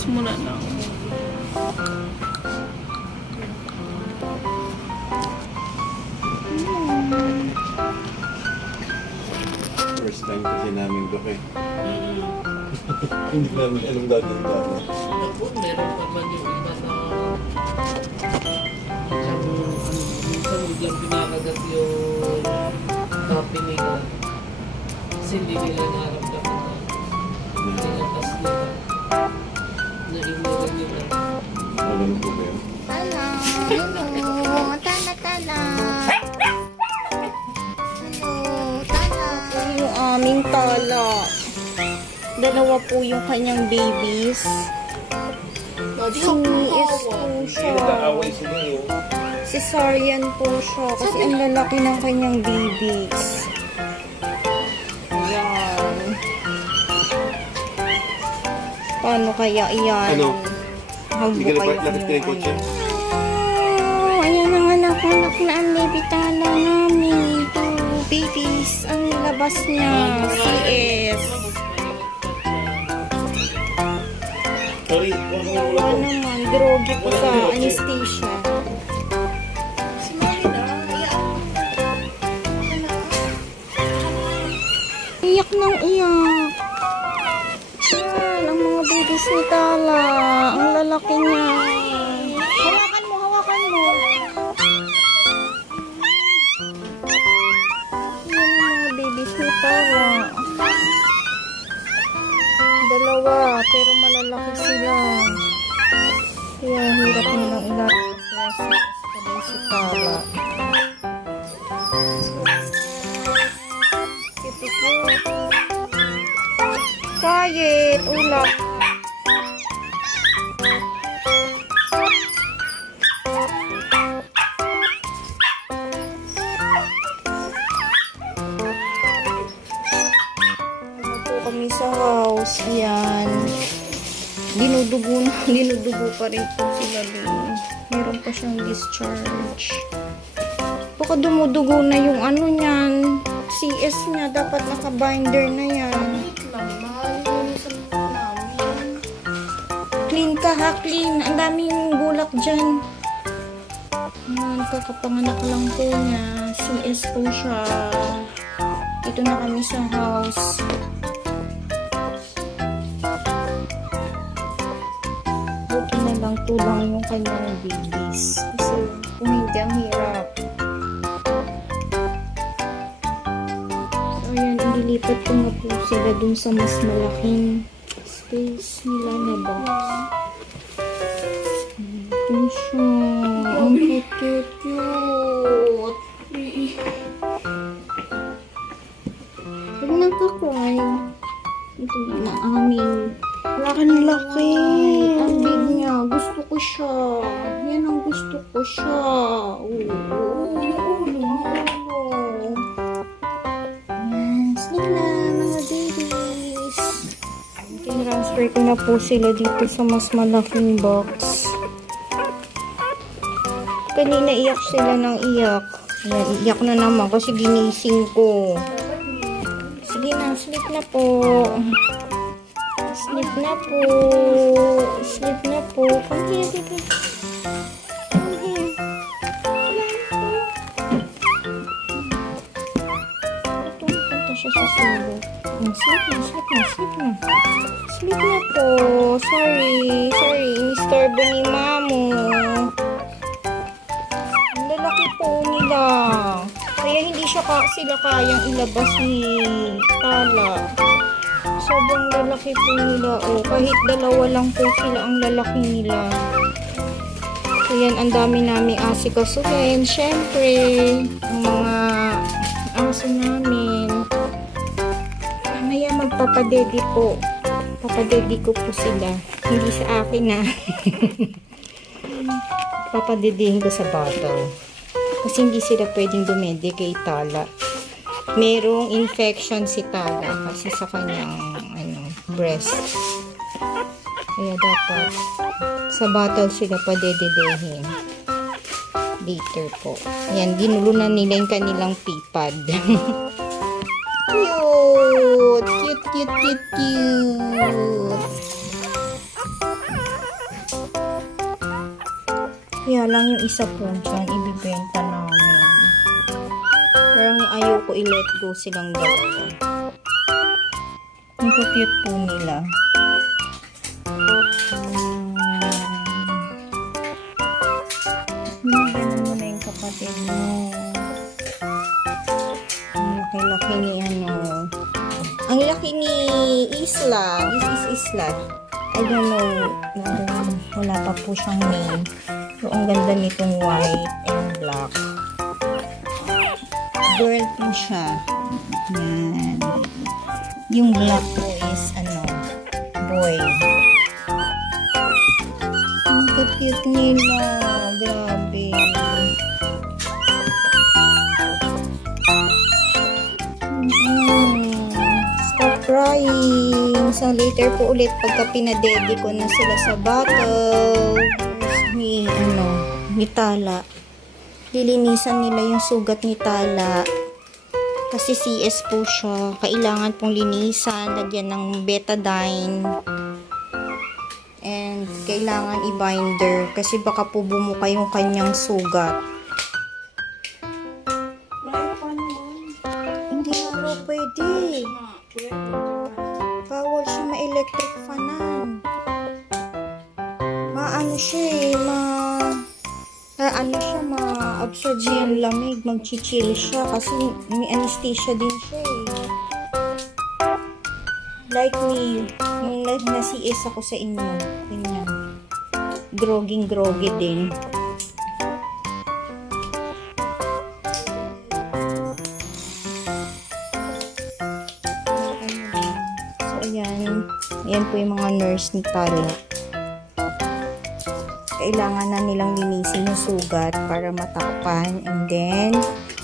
Labas mo na lang. First time kasi namin doon eh. Hindi namin anong gagawin namin. Naku, meron pa man yung iba na minsan biglang pinakagat yung kape nila. Kasi hindi nila naramdaman na nilatas nila. Naimulan nila. Alam po ba yun? Hello. Hello. Tala, tala. Hello. Tala. Yung aming tala. Dalawa po yung kanyang babies. Si is po siya. sila yun. Cesarean po siya kasi ang lalaki ng kanyang babies. Yan. Paano kaya iyan? Ano? Hagbo Hindi ka kayo lapit ka yung kotse? Oh, ayan ang anak na ang baby tala namin. Two babies. Ang labas niya. Si S. Sorry, huwag mo Tawa ulam. naman. Drogi po sa anesthesia. Si Mami na. Iyak ng iyak. Yan, ang mga babies ni Tala. Ang lalaki niya. Hawakan mo, hawakan mo. Yan ang mga babies ni Tala. Dalawa, pero malalaki sila. Kaya hirap nilang ilapos sabay si Tala. Cute. Quiet, ulap. Ano po kami sa house. Ayan. Dinudugo pa rin po sila din. Meron pa siyang discharge. Baka dumudugo na yung ano niyan. CS niya. Dapat naka-binder na yan. Clean ka ha, clean. Ang daming bulak dyan. Ayan, kakapanganak lang po niya. CS po siya. Dito na kami sa house. Buti na lang tulang yung kanyang babies. Kasi kung hindi, ang hirap. So, ayan, ililipat ko na po sila dun sa mas malaking space nila na box. Ito siya. Ang cute. Huwag nang ka-cry. Ito na aming laki. Ang big niya. Gusto ko siya. Yan ang gusto ko siya. Sleep na mga babies. Tinransfer ko na po sila dito sa mas malaking box. Kanina iyak sila ng iyak. Ayan, iyak na naman kasi ginising ko. Sige na, sleep na po. Sleep na po. Sleep na po. Come here, baby. Come here. Punta siya sa sulo. Sleep na. Sleep na po. Sorry. Inistorbo ni Mamo. Ang lalaki po nila. Kaya hindi sila kayang ilabas ni Tala. Sobrang lalaki po nila. Kahit dalawa lang po sila ang lalaki nila. So yan, ang dami namin asikasuhin. Syempre, ang mga aso namin. Mamaya magpapadedi po. Papadedi ko po sila. Hindi sa akin na. Papadedihin ko sa bottle. Kasi hindi sila pwedeng dumede kay Tala. Merong infection si Tala kasi sa kanyang breast. Kaya dapat sa bottle sila padededehin. Later po. Ayan, ginulo na nila yung kanilang pipad. Cute! Kaya lang yung isa po dyan, ibibenta namin. Parang ayaw ko i-let go silang dalawa. Ang cute po nila. Ganun mo na yung kapatid mo. Ang laki-laki ni ano. Ang laki ni Isla. This is Isla. I don't know. Wala pa po siyang name. Pero ang ganda nitong white and black. Girl po siya. Yan. Yung black po is ano, boy. Ang cute nila. Grabe. Stop crying. So later po ulit pagka pinadede ko na sila sa bottle ni ni Tala. Lilinisan nila yung sugat ni Tala. Kasi CS po siya. Kailangan pong linisan, lagyan ng betadine. And kailangan i-binder kasi baka po bumuka yung kanyang sugat. Hindi na raw pwede. Bawal siya ma-electric fanan. Maano siya eh, ma-absorb niya yung lamig, mag-chill siya kasi may anesthesia din siya eh. Like me, nung na-CS ako sa inyo, ganyan. Groging-groggy din. So, ayan. Ayan po yung mga nurse ni Tala. Kailangan na nilang linisin yung sugat para matakpan and then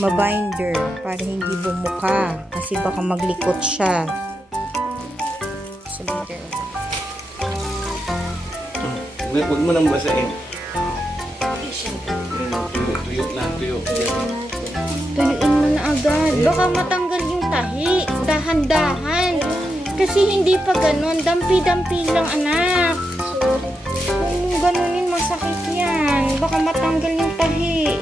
mabinder para hindi bumuka kasi baka maglikot siya. So, later. Huwag mo nang basahin. Tuyo lang, tuyo. Tuyuin mo na agad. Baka matanggal yung tahi. Dahan-dahan. Kasi hindi pa ganun. Dampi-dampi lang, anak. Kung mo ganunin, masakit yan. Baka matanggal yung tahi.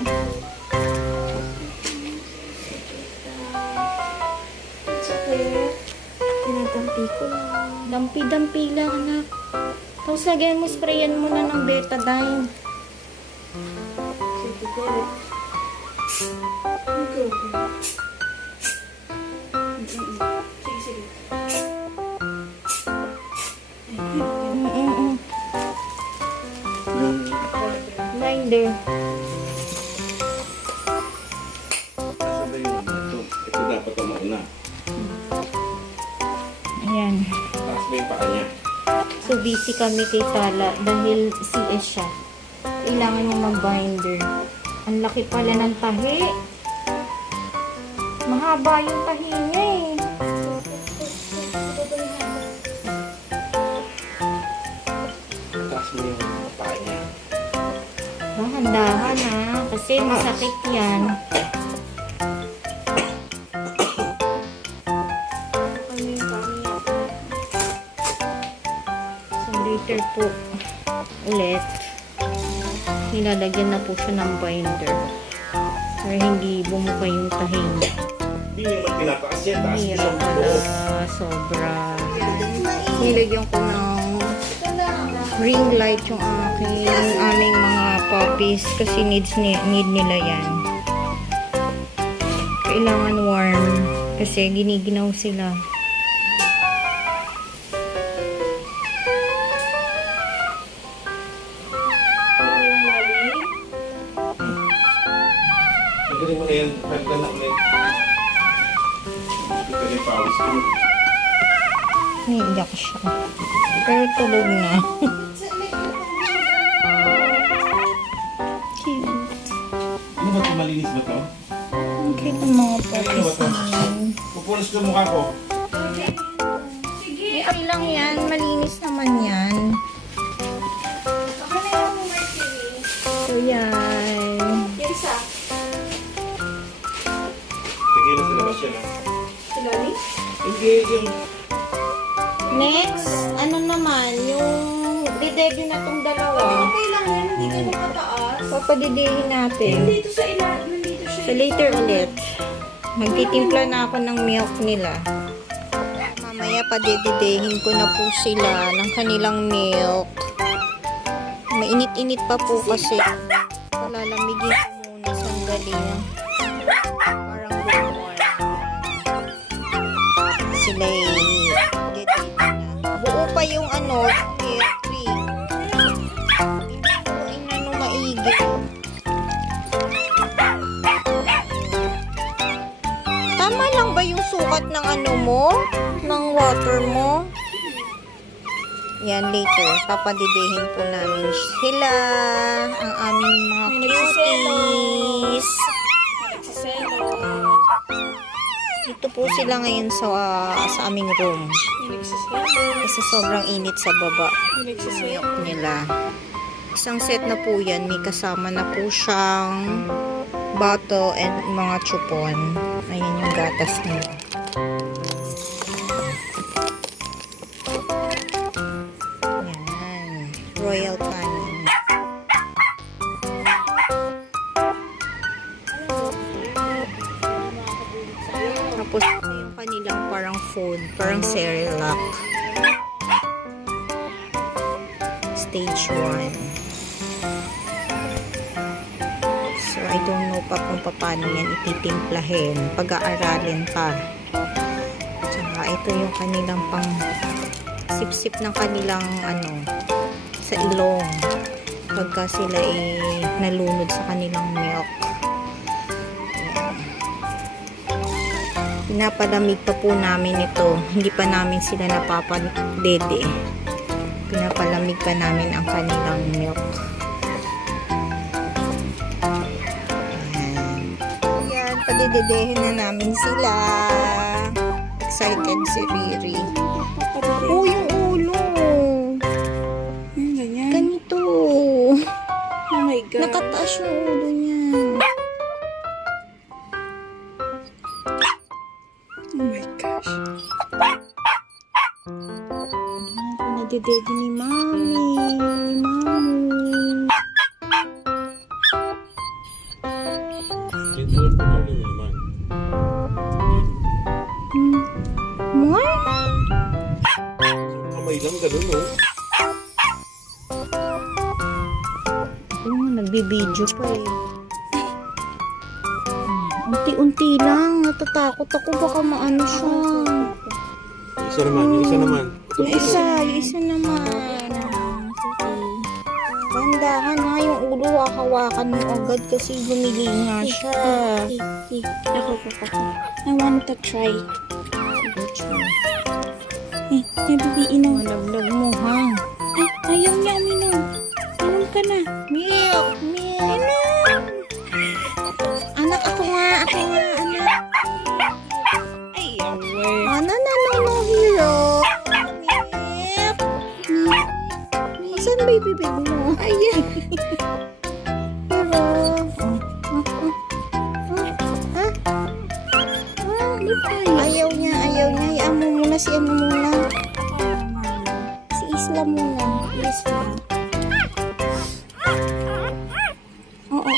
Pinadampi ko lang. Dampi-dampi lang, anak. Tapos lagyan mo, sprayan mo na ng betadine. Sige ko. Sige. Binder. Nasa ba yung ito? Ito dapat ang mauna. Ayan. Taas ba yung paa niya? So, busy kami kay Tala dahil CS siya. Kailangan niya mag-binder. Ang laki pala ng tahi. Mahaba yung tahi niya eh. Taas mo yung paa niya. Dahan-dahan ha. Kasi masakit yan. So, later po ulit nilalagyan na po siya ng binder para hindi bumuka yung tahi niya. Hindi naman pinataas yan. Taas mo Hirap siyang pala, buo. sobra. Nilagyan ko ng ring light yung aming mga puppies kasi need nila yan. Kailangan warm kasi giniginaw sila. Magaling mo na yan. Pagka na ulit. Ito yung pawis ko. Naiiyak siya. Pero tulog na. Cute. Ano ba ito? Malinis ba ito? Ang cute ng mga puppies namin. Pupunas ko mukha ko. Okay lang yan. Malinis naman yan. So, yan. Sige na sa labas yan. Hindi yung... Next, ano naman, yung debut na tong dalawa. Okay lang yan. hindi ka nakataas. Papadidihin natin. Dito sa ilalim, nandito siya. So later ulit, magtitimpla na ako ng milk nila. Mamaya padididihin ko na po sila ng kanilang milk. Mainit-init pa po kasi. Palalamigin ko muna sandali. Parang lumawan. Sila dididihin na. Buo pa yung tree. Hindi ko inano maigi. Tama lang ba yung sukat ng ng water mo? Yan, later. Papadidihin po namin sila. Ang aming mga cuties. Dito po sila ngayon sa aming room. Kasi sobrang init sa baba. Milk nila. Isang set na po yan. May kasama na po siyang bottle and mga chupon. Ayan yung gatas nila. Yan. Royal Canin. Tapos ito yung kanilang parang food. Parang Cerelac. Stage 1. So, I don't know pa kung paano yan ititimplahin. Pag-aaralin pa. Tsaka, ito yung kanilang pang sip-sip ng kanilang sa ilong. Pagka sila nalunod sa kanilang milk. Ayan. Pinapalamig pa po namin ito. Hindi pa namin sila napapadede. Pinapalamig pa namin ang kanilang milk. Padidedehin na namin sila. Excited si Riri. Oh, yung ulo. Ganyan. Ganito. Oh my God. Nakataas yung ulo niya. Oh my gosh. Yan, pinadedede ni Mami. Yung tulad ko tuloy naman. More? Yung kamay lang ganun, oh. Nagbibideo pa eh. Unti-unti lang. Natatakot ako baka maano siya. Yung isa naman, yung isa naman. Yung isa naman. Bandahan ha, yung ulo hawakan mo agad kasi gumilinga siya. Ako. I want to try. Nabibiinom. Malaglag mo ha. Ayaw niya, Aminom. Inom ka na. Milk! Anak, ako nga, anak. Ayaw, eh. No, hero. Milk. Saan ba yung bibig mo? Ayan. Hero. Ayaw niya. Hayaan mo muna si muna. Si Isla muna. Isla. Oo.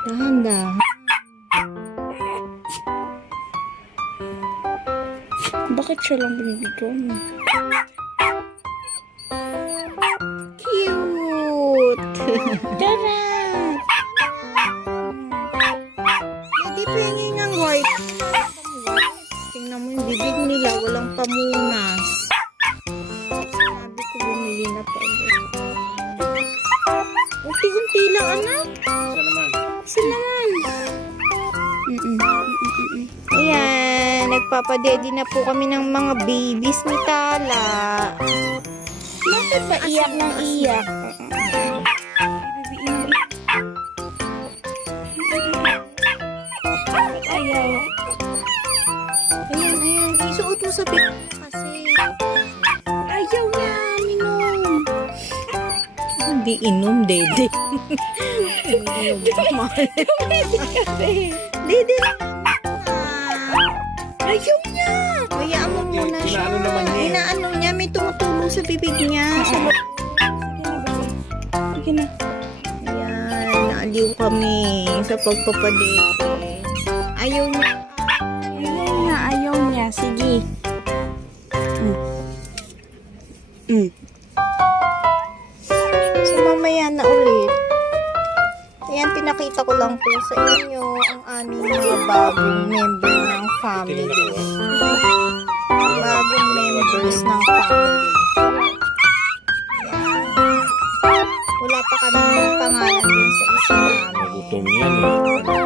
Dahan-dahan. Bakit siya lang binibigyan mo? Cute! Tara! Hindi pwede ng white. Tingnan mo yung bibig nila, walang pamunas. Sabi ko bumili na pa ulit. Unti-unti lang, anak. Isa naman. Isa naman. Ayan, nagpapadedi na po kami ng mga babies ni Tala. Bakit ba iyak ng iyak? Ayaw. Ayan, isuot mo sa picture kasi. Ayaw niya, Aminom. Hindi inom, dede. Dede lang. Ayaw niya! Hayaan mo muna siya. Inaano naman niya. Inaano niya, may tumutulong sa bibig niya. Sa Sige na. Ayan, naaliw kami sa pagpapadate. Ayaw niya. Ayaw niya. Sige. So, mamaya na ulit. Ayan, pinakita ko lang po sa inyo ang aming mga bagong member ng family. Bagong members ng family. Ayan. Wala pa kami pangalan din sa isa namin. Nagutom yan eh.